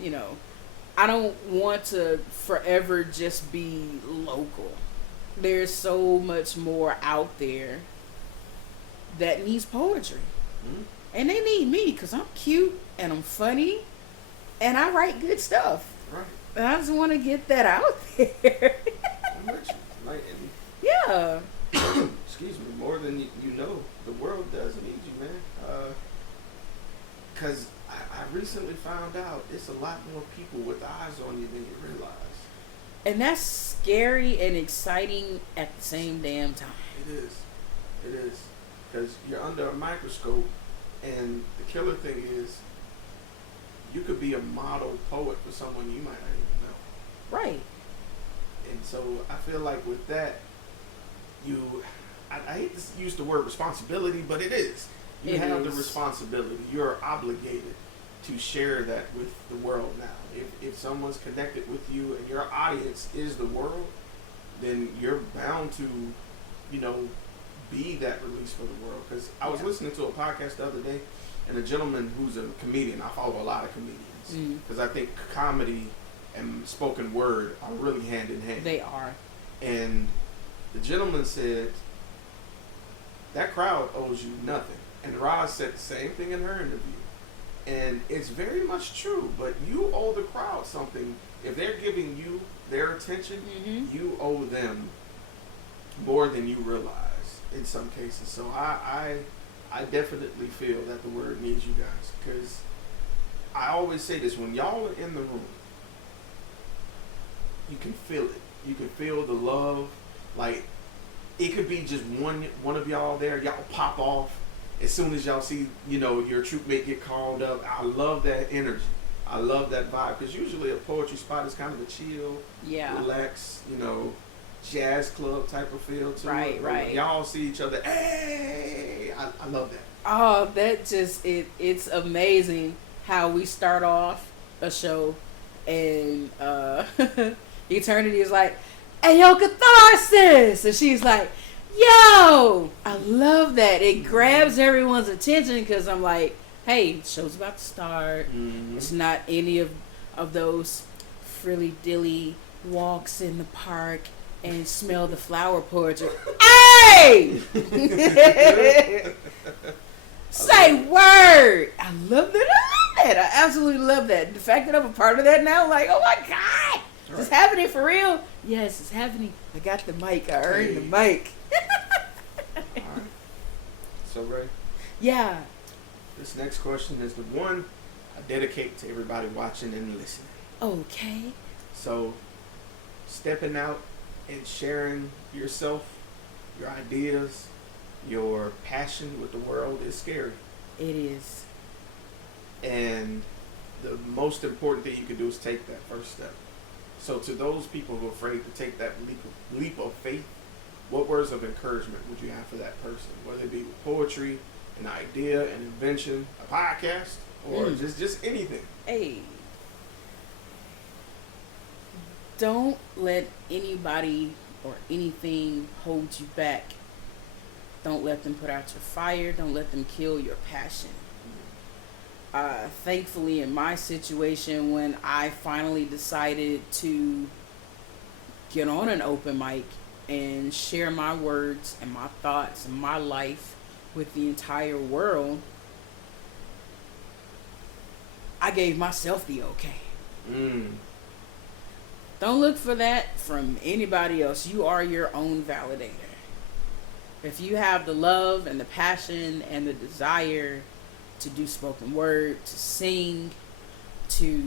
You know, I don't want to forever just be local. There's so much more out there that needs poetry. Mm-hmm. And they need me because I'm cute and I'm funny and I write good stuff. Right. And I just want to get that out there. I'm with you. Like, and Yeah. excuse me, more than you know, the world does need you, man. Because I recently found out it's a lot more people with eyes on you than you realize. And that's scary and exciting at the same damn time. It is. It is. Because you're under a microscope, and the killer thing is, you could be a model poet for someone you might not even know. Right. And so I feel like with that, I hate to use the word responsibility, but it is. You have the responsibility. You're obligated to share that with the world now. If someone's connected with you and your audience is the world, then you're bound to, you know, be that release for the world. Because I was listening to a podcast the other day, and a gentleman who's a comedian, I follow a lot of comedians, because I think comedy and spoken word are really hand in hand. They are. And the gentleman said, that crowd owes you nothing. And Roz said the same thing in her interview. And it's very much true, but you owe the crowd something. If they're giving you their attention, you owe them more than you realize in some cases. So I definitely feel that the word needs you guys, because I always say this, when y'all are in the room, you can feel it. You can feel the love. Like, it could be just one of y'all there, y'all pop off as soon as y'all see, you know, your troop mate get called up. I love that energy. I love that vibe, because usually a poetry spot is kind of a chill, relax, you know, jazz club type of feel to it. Right. Y'all see each other, hey, I love that. Oh, that just, it's amazing how we start off a show and Eternity is like, hey, yo, catharsis! And she's like, yo! I love that. It grabs everyone's attention, because I'm like, hey, show's about to start. It's not any of those frilly-dilly walks in the park and smell the flower poetry. Hey! Say word! I love that. I absolutely love that. The fact that I'm a part of that now, like, oh my God! Is this happening for real? Yes, it's happening. I got the mic. I earned the mic. All right. So, Ray. Yeah. This next question is the one I dedicate to everybody watching and listening. Okay. So, stepping out and sharing yourself, your ideas, your passion with the world is scary. It is. And the most important thing you can do is take that first step. So to those people who are afraid to take that leap of faith, what words of encouragement would you have for that person? Whether it be with poetry, an idea, an invention, a podcast, or just anything. Hey. Don't let anybody or anything hold you back. Don't let them put out your fire. Don't let them kill your passion. Thankfully, in my situation, when I finally decided to get on an open mic and share my words and my thoughts and my life with the entire world, I gave myself the okay. Don't look for that from anybody else. You are your own validator. If you have the love and the passion and the desire to do spoken word, to sing, to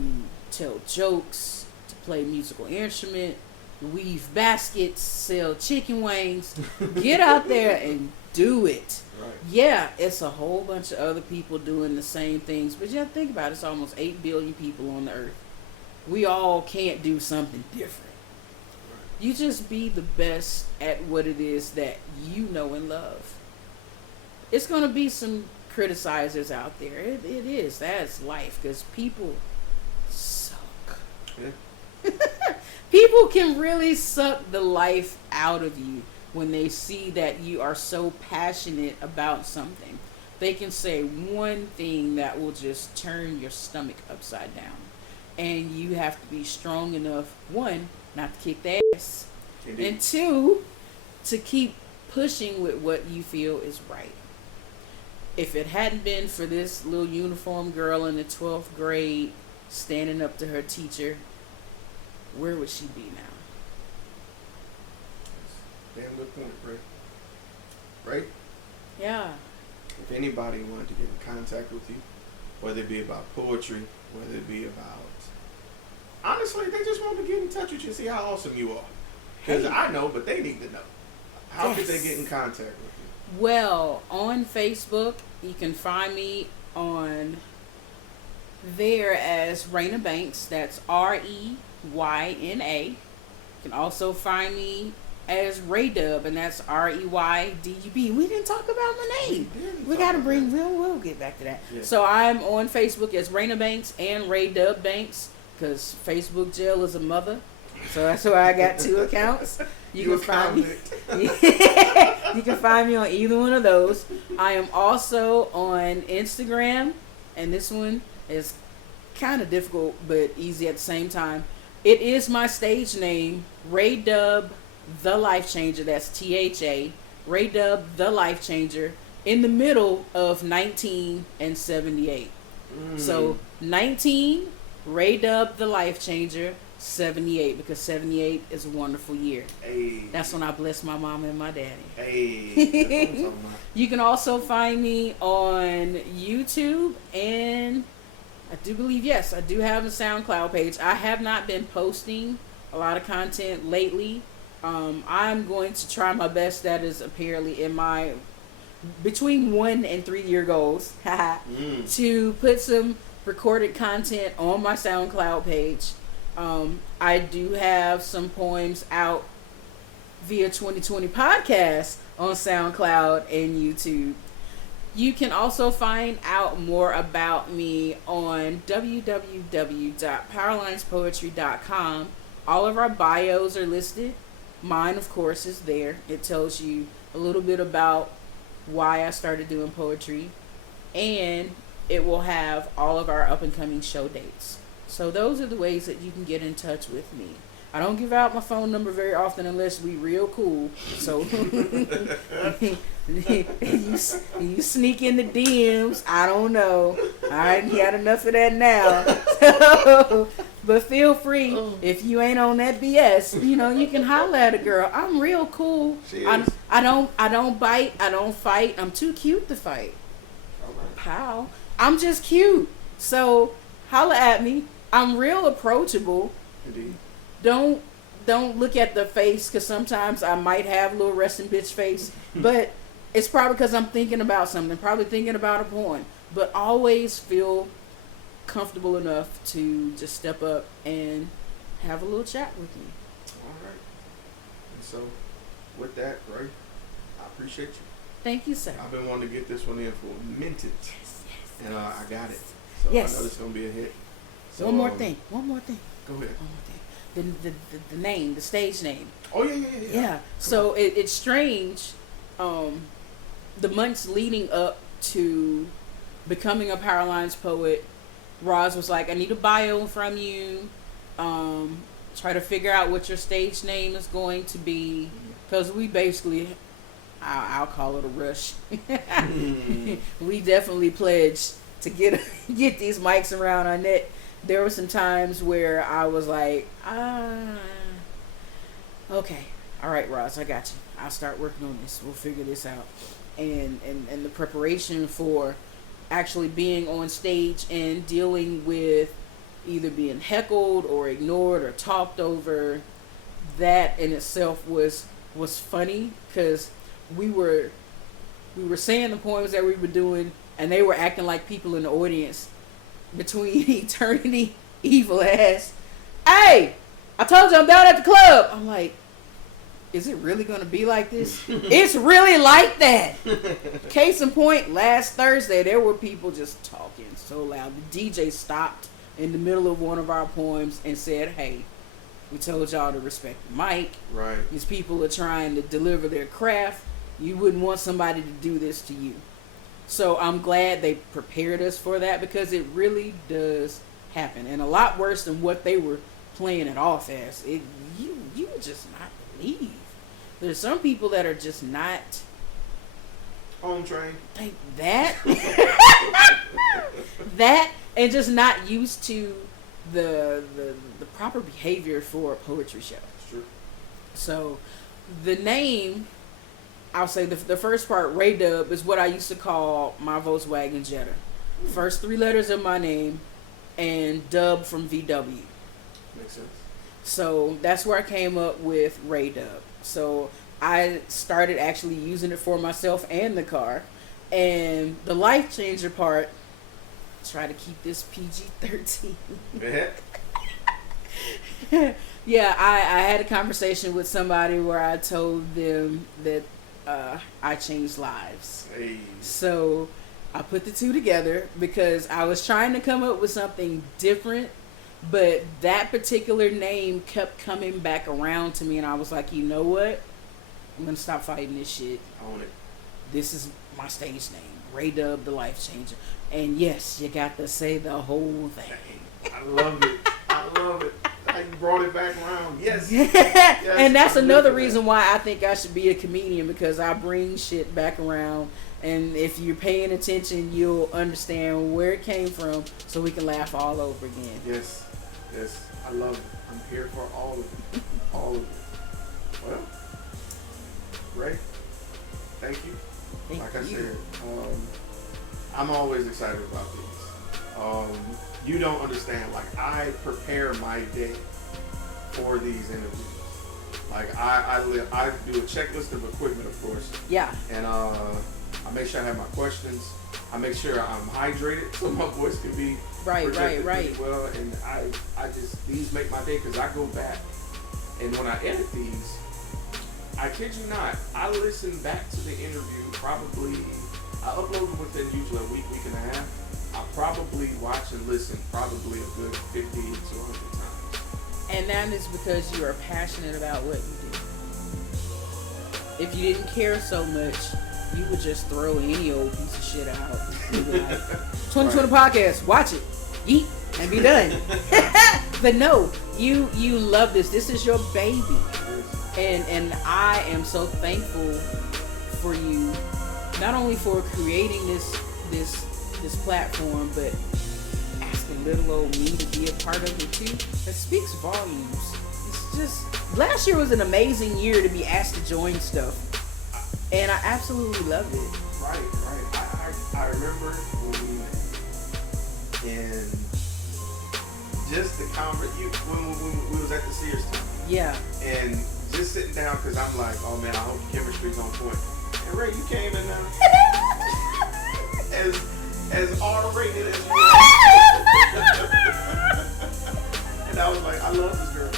tell jokes, to play musical instrument, weave baskets, sell chicken wings, get out there and do it. Right. Yeah, it's a whole bunch of other people doing the same things, but you have to think about it, it's almost 8 billion people on the earth. We all can't do something different. You just be the best at what it is that you know and love. It's going to be some criticizers out there. It is. That's life, because people suck. Yeah. People can really suck the life out of you when they see that you are so passionate about something. They can say one thing that will just turn your stomach upside down. And you have to be strong enough, one, not to kick their ass, Indeed. and two, to keep pushing with what you feel is right. If it hadn't been for this little uniform girl in the 12th grade standing up to her teacher, where would she be now? Damn good point, Ray. Right? Yeah. If anybody wanted to get in contact with you, whether it be about poetry, whether it be about... Honestly, they just want to get in touch with you and see how awesome you are. Because I know, but they need to know. How could they get in contact with you? Well, on Facebook, you can find me on there as Raina Banks. That's Reyna. You can also find me as Reydub, and that's Reydub. We didn't talk about my name. We got to bring. We'll get back to that. Yeah. So I'm on Facebook as Raina Banks and Reydub Banks, because Facebook jail is a mother. So that's why I got 2 accounts. You can find me. You can find me on either one of those. I am also on Instagram, and this one is kind of difficult but easy at the same time. It is my stage name, Reydub The Life-Changer. That's THA. Reydub The Life-Changer. In the middle of 19 and 78. So 19, Reydub The Life-Changer. 78, because 78 is a wonderful year. Hey. That's when I blessed my mom and my daddy. Hey. That's what I'm talking about. You can also find me on YouTube, and I do believe, yes, I do have a SoundCloud page. I have not been posting a lot of content lately. I'm going to try my best. That is apparently in my between 1 and 3 year goals to put some recorded content on my SoundCloud page. I do have some poems out via 2020 podcast on SoundCloud and YouTube. You can also find out more about me on www.powerlinespoetry.com. All of our bios are listed. Mine, of course, is there. It tells you a little bit about why I started doing poetry, and it will have all of our up and coming show dates. So those are the ways that you can get in touch with me. I don't give out my phone number very often unless we real cool. So you sneak in the DMs. I don't know. I ain't had enough of that now. But feel free, if you ain't on that BS, you can holler at a girl. I'm real cool. I don't bite. I don't fight. I'm too cute to fight. Pow. I'm just cute. So holler at me. I'm real approachable. Indeed. Don't look at the face, because sometimes I might have a little resting bitch face, but it's probably because I'm thinking about something, probably thinking about a poem. But always feel comfortable enough to just step up and have a little chat with me. All right. And so, with that, Ray, I appreciate you. Thank you, sir. I've been wanting to get this one in for a minute, and I got it. So Yes. I know it's gonna be a hit. So, One more thing. Go ahead. One more thing. The name, the stage name. Oh yeah. Yeah. So it's strange. The months leading up to becoming a Powerlines poet, Roz was like, I need a bio from you. Try to figure out what your stage name is going to be, because we basically, I'll call it a rush. We definitely pledged to get these mics around our neck. There were some times where I was like, okay, all right, Roz, I got you. I'll start working on this. We'll figure this out. And the preparation for actually being on stage and dealing with either being heckled or ignored or talked over, that in itself was funny, because we were saying the poems that we were doing, and they were acting like people in the audience between eternity, evil ass. hey, I told you I'm down at the club. I'm like, is it really going to be like this? It's really like that. Case in point, last Thursday, there were people just talking so loud. The DJ stopped in the middle of one of our poems and said, hey, we told y'all to respect the mic. Right. These people are trying to deliver their craft. You wouldn't want somebody to do this to you. So I'm glad they prepared us for that, because it really does happen. And a lot worse than what they were playing it off as. You would just not believe. There's some people that are just not on train. Like that. That, and just not used to the proper behavior for a poetry show. That's true. So the name, I'll say the first part, Reydub, is what I used to call my Volkswagen Jetta. First 3 letters of my name, and dub from VW. Makes sense. So that's where I came up with Reydub. So I started actually using it for myself and the car. And the Life-Changer part, try to keep this PG-13. Yeah, I had a conversation with somebody where I told them that I changed lives. Hey. So I put the two together because I was trying to come up with something different, but that particular name kept coming back around to me, and I was like, you know what? I'm going to stop fighting this shit. Own it. This is my stage name, Reydub The Life-Changer. And yes, you got to say the whole thing. I love it. I love it. How you brought it back around. Yes. Yes, and that's another reason why I think I should be a comedian, because I bring shit back around. And if you're paying attention, you'll understand where it came from, so we can laugh all over again. Yes. Yes. I love it. I'm here for all of it. All of it. Well, Ray, thank you. Like I said, I'm always excited about these. You don't understand. Like, I prepare my day for these interviews. Like, I do a checklist of equipment, of course. Yeah. And I make sure I have my questions. I make sure I'm hydrated so my voice can be projected pretty well. And I just, these make my day, because I go back, and when I edit these, I kid you not, I listen back to the interview probably, I upload them within usually a week and a half. I probably watch and listen probably a good 50 to 100 times. And that is because you are passionate about what you do. If you didn't care so much, you would just throw any old piece of shit out. You'd be like, 2020 podcast, watch it, eat, and be done. But no, you love this. This is your baby. And I am so thankful for you, not only for creating this platform, but asking little old me to be a part of it too. That speaks volumes. It's just, last year was an amazing year to be asked to join stuff, and I absolutely loved it. Right. I remember when we met, and just the when we was at the Sirr time. Yeah. And just sitting down, because I'm like, oh man, I hope the chemistry's on point. And Ray, you came in there as R-rated as you are. And I was like, I love this girl.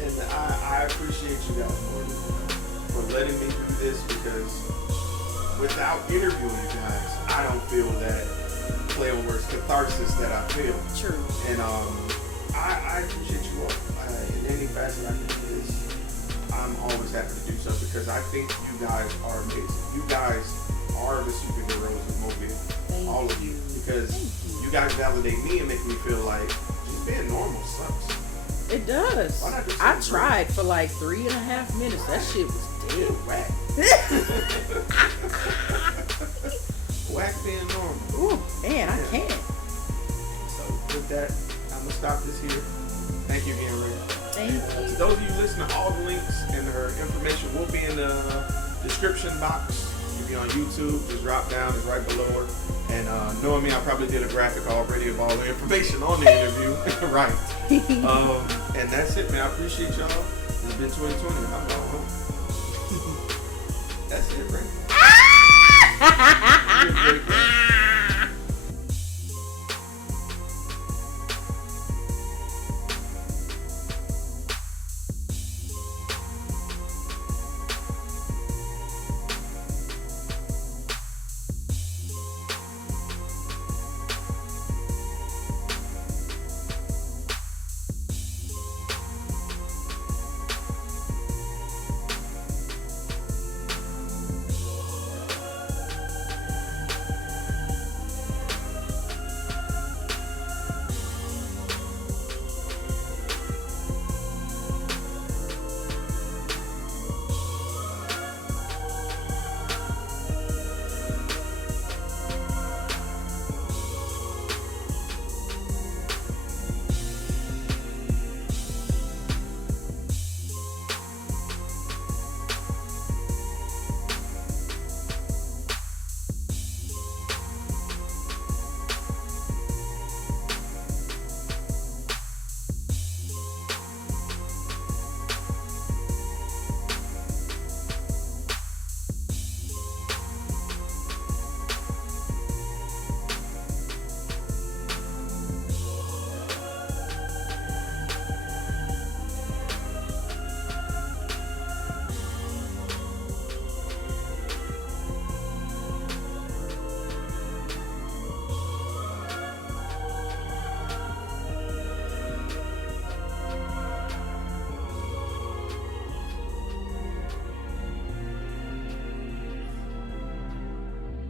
And I appreciate you guys for letting me do this, because without interviewing you guys, I don't feel that play on words catharsis that I feel. True. And I appreciate you all. In any facet I can do this, I'm always happy to do so, because I think you guys are amazing. You guys are the superheroes of Mobile. Thank all of you. Because you guys validate me and make me feel like just being normal sucks. It does. Why not just I tried for like 3.5 minutes. That shit was dead. Whack. Whack being normal. Ooh, man, I can't. So with that, I'm going to stop this here. Thank you again, Ray. Thank you. To those of you listening, all the links and her information will be in the description box. You'll be on YouTube, just drop down, it's right below her. And knowing me, I probably did a graphic already of all the information on the interview. Right. And that's it, man. I appreciate y'all. It's been 2020. I'm going home. That's it, Ray.